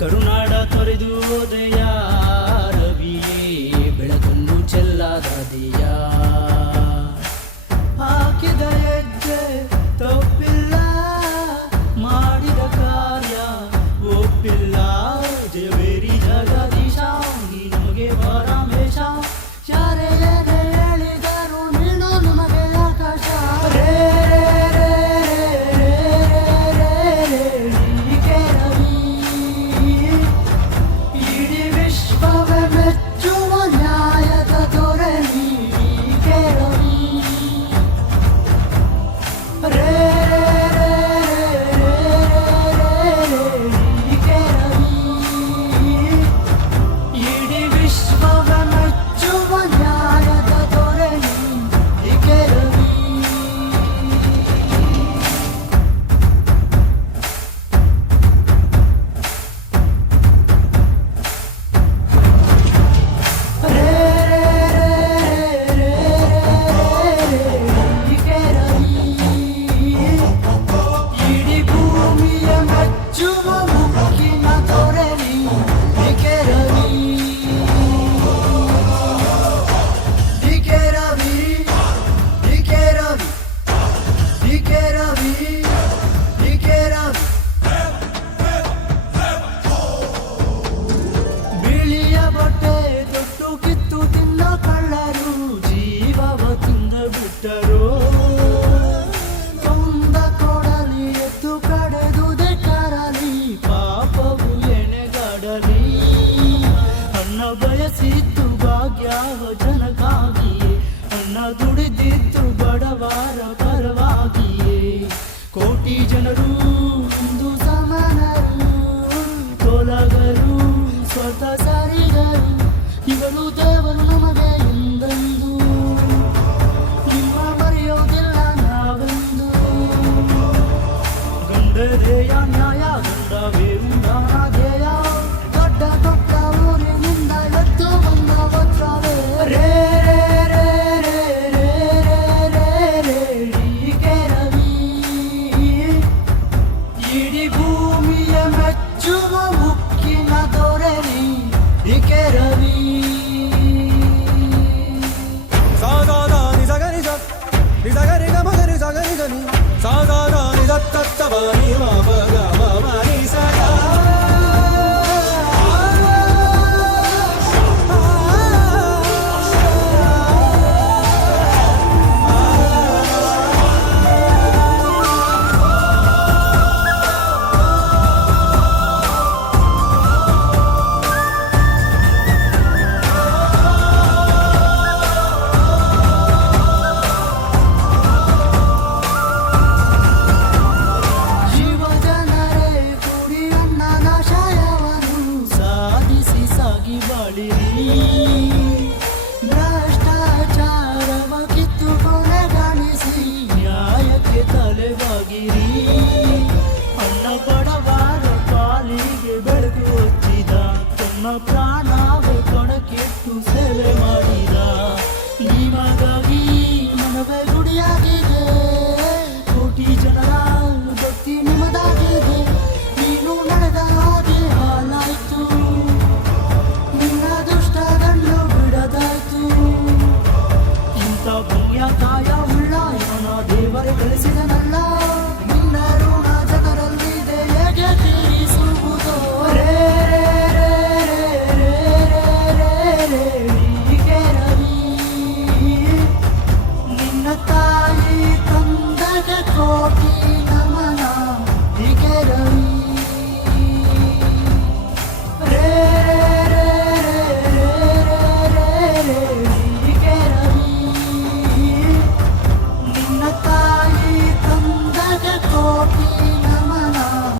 ಕರುನಾಡ ತೊರೆದು ಹೋದೆಯ ರವಿಯೇ ಬೆಳಕನ್ನು ಚೆಲ್ಲದೆಯ ಹಾಕಿದ ಹೆಜ್ಜೆ ತಪ್ಪಿಲ್ಲ ಮಾಡಿದ ಕಾರ್ಯ ಒಪ್ಪಿಲ್ಲ ಜಯಬೇರಿ ಜಗದೀಶ ನೀ ನಮಗೆ ಪರಮೇಶ ಯಾರೇ ಹೇಳಿದರು ನೀನು ನಮಗೆ ಆಕಾಶ ರೇ ಇಡೀ ವಿಶ್ವವೇ ಮೆಚ್ಚುವ ನ್ಯಾಯದ ದೊರೆ ನೀಕೆ ರವಿ ರೇ ಇಡೀ ವಿಶ್ವವೇ ಮೆಚ್ಚುವ ನ್ಯಾಯದ ದೊರೆ ನೀಕೆ ರವಿ ಇಡೀ ಭೂಮಿಯ ಮೆಚ್ಚುವ ಮುಕ್ಕಿನ ದೊರೆ ನೀಕೆ ರವಿ ನೀಕೆ ರವಿ ನೀಕೆ ರವಿ ನೀಕೆ ರವಿ ನೀಕೆ ರವಿ ಬಿಳಿಯ ಬಟ್ಟೆ ತೊಟ್ಟು ಕಿತ್ತು ತಿನ್ನ ಕಳ್ಳರು ಜೀವವ ತಿಂದು ಬಿಟ್ಟರು ಕೊಂದ ಕೊಡಲಿ ಎತ್ತು ಕಡೆದುದೆ ಕರಲಿ ಪಾಪವು ಎಣೆಗಡಲಿ ಅನ್ನ ಬಯಸಿತ್ತು ಭಾಗ್ಯವ ಜನಕ್ಕಾಗಿಯೇ ಅನ್ನ ದುಡಿದಿತ್ತು ಬಡವರ ಪರವಾಗಿಯೇ ಕೋಟಿ ಜನರು ಒಂದು ಸಮಾನರು ತೊಲಗರು ಸ್ವತಃ ಸರಿಗರು ಇವರು ದೇವರು ನಮಗೆ ಎಂದೆಂದು ನಿಮ್ಮ ಮರೆಯೋದಿಲ್ಲ ನಾವೆಂದು ಗಂಡದೇಯ ನ್ಯಾಯ ಗಂಡವೇ ಉಂಡಾದೇಯ ದೊಡ್ಡ ದೊಡ್ಡ ಊರಿನಿಂದ ಎದ್ದು ಬಂದ ವಜ್ರವೇ ರೇ ನೀಕೆ ರವಿ ಇಡೀ ಭೂಮಿಯ ಮೆಚ್ಚುವ ಉಕ್ಕಿನ ದೊರೆ ನೀಕೆ ರವಿ ಸಾದಾನಿ ಸಗರಿ ನಿಸಗರಿ ಗಮಗರಿ ಸಗರಿ ಗನಿ ಸಾದಾನಿ ದತ್ತತ್ತವಾನಿ ಮಾಪಗ ಮಾಮನಿ ಸಗಾ ಜೀವ ಜನರೇ ಕೂಡಿ ಅನ್ನದ ಶಯವನ್ನು ಸಾಧಿಸಿ ಸಾಗಿ ಬಾಳಿರಿ ಭ್ರಷ್ಟಾಚಾರವ ಕಿತ್ತು ಕೊನೆಗಾಣಿಸಿ ನ್ಯಾಯಕ್ಕೆ ತಲೆಬಾಗಿರಿ ಅನ್ನ ಬಡವರ ಪಾಲಿಗೆ ಬೆಳಕು ಹಚ್ಚಿದ ತನ್ನ ಪ್ರಾಣ